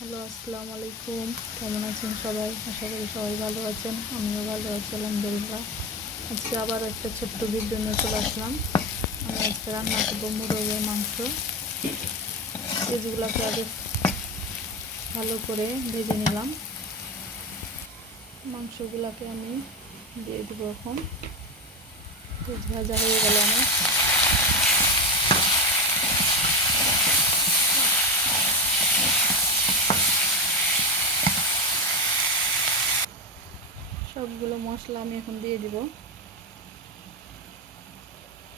Hello, আসসালামু আলাইকুম। কেমন আছেন সবাই? আশা করি সবাই ভালো আছেন। আমিও ভালো আছি, আলহামদুলিল্লাহ। আজকে আবার একটা ছোট্ট ভিডিও নিয়ে চলে আসলাম। আমি আজকে রান্না করবো মুরগের মাংস। পেঁয়াজগুলোকে আগে ভালো করে ভেজে নিলাম। মাংসগুলোকে আমি দিয়ে দেবো এখন। পেঁয়াজ ভাজা হয়ে গেল আমার। সবগুলো মশলা আমি এখন দিয়ে দিব।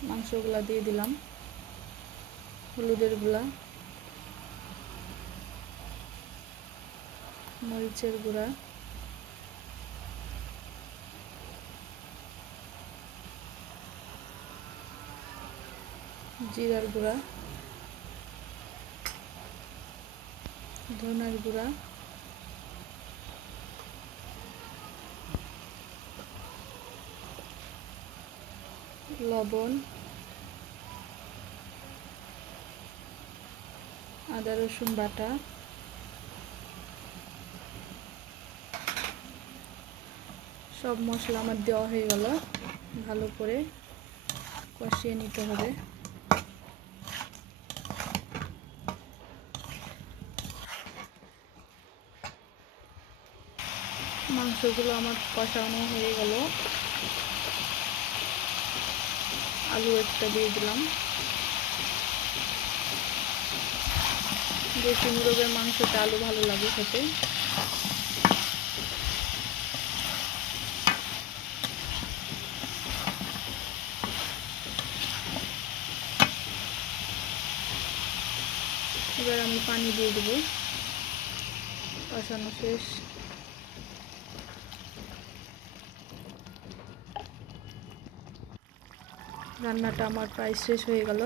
মাংসগুলা দিয়ে দিলাম, হলুদের গুঁড়া, মরিচের গুঁড়া, জিরার গুঁড়া, ধনের গুঁড়া, লবণ, আদা রসুন বাটা, সব মশলা আমার দেওয়া হয়ে গেল। ভালো করে কষিয়ে নিতে হবে। মাংসগুলো আমার কষানো হয়ে গেল। আলু একটা দিয়ে দিলাম। দেশি মুরগের মাংসতে আলু ভালো লাগে খেতে। এবার আমি পানি দিয়ে দেবো। কষানো শেষ। রান্নাটা আমার প্রায় শেষ হয়ে গেল।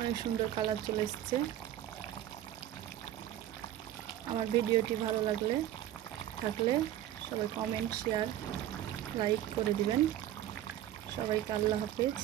অনেক সুন্দর কালার চলে এসছে। আমার ভিডিওটি ভালো থাকলে সবাই কমেন্ট, শেয়ার, লাইক করে দিবেন। সবাইকে আল্লাহ হাফেজ।